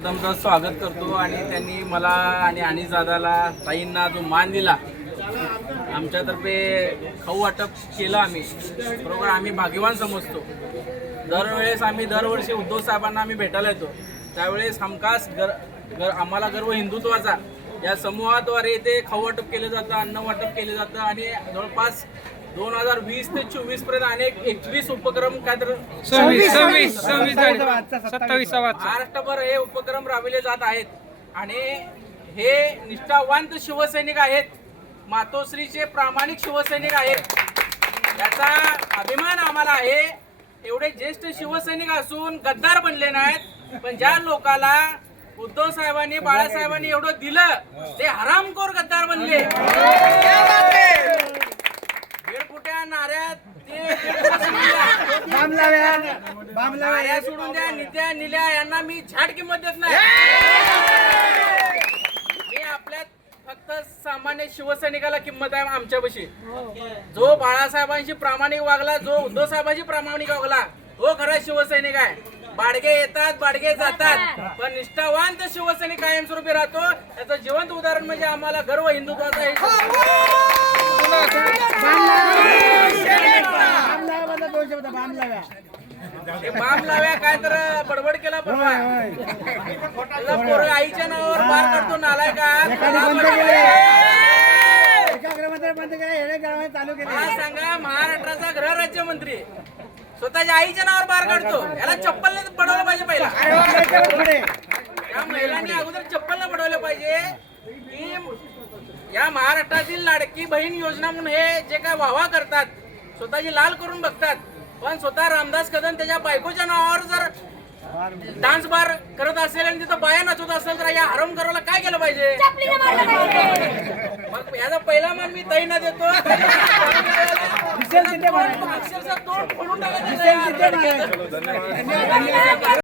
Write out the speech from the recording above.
एकदमचं स्वागत करतो आणि त्यांनी मला आणि आणि दादाला ताईंना जो मान दिला आमच्यातर्फे खाऊ वाटप केलं आम्ही. बरोबर आम्ही भाग्यवान समजतो. दरवेळेस आम्ही दरवर्षी उद्धव साहेबांना आम्ही भेटायला येतो. त्यावेळेस हमखास गर गर आम्हाला गर्व हिंदुत्वाचा. या समूहाद्वारे ते खाऊ वाटप केलं जातं अन्न वाटप केलं जातं आणि जवळपास दोन हजार वीस ते चोवीसपर्यंत अनेक एकवीस उपक्रम काय तर महाराष्ट्रभर हे उपक्रम राबविले जात आहेत. आणि हे निष्ठावंत शिवसैनिक आहेत. मातोश्रीचे प्रामाणिक शिवसैनिक आहेत. याचा अभिमान आम्हाला आहे. एवढे ज्येष्ठ शिवसैनिक असून गद्दार बनले नाहीत. पण ज्या लोकाला उद्धव साहेबांनी बाळासाहेबांनी एवढं दिलं ते हरामखोर गद्दार बनले. सोडून द्या नित्या निल्या यांना मी झाड किंमत देत नाही. मी आपल्यात फक्त सामान्य शिवसैनिकाला किंमत आहे आमच्यापाशी. जो बाळासाहेबांशी प्रामाणिक वागला जो उद्धव साहेबांशी प्रामाणिक वागला तो खरा शिवसैनिक आहे. बाडगे येतात बाडगे जातात पण निष्ठावान तर शिवसैनिक कायमस्वरूपी राहतो. याचं जिवंत उदाहरण म्हणजे आम्हाला गर्व हिंदुत्वाचा आहे. बाम लाव्या काय तर बडबड केला त्याला पोरं आईच्या नावावर बार काढतो नालाय का सांगा महाराष्ट्राचा गृहराज्यमंत्री. स्वतःच्या आईच्या नावावर बार काढतो याला चप्पल पडवलं पाहिजे पहिला. या महिलांनी अगोदर चप्पल पडवलं पाहिजे. की या महाराष्ट्रातील लाडकी बहीण योजना म्हणून हे जे काय वाहवा करतात स्वतःची लाल करून बघतात पण स्वतः रामदास कदम त्याच्या बायकोच्या नावावर जर डान्स बार करत असेल आणि तिथं बाया नाचवत असेल तर या हरम करायला काय केलं पाहिजे? मग याचा पहिला मान मी ताईंना देतो. अक्षरशः तोंड फोडून टाकायचं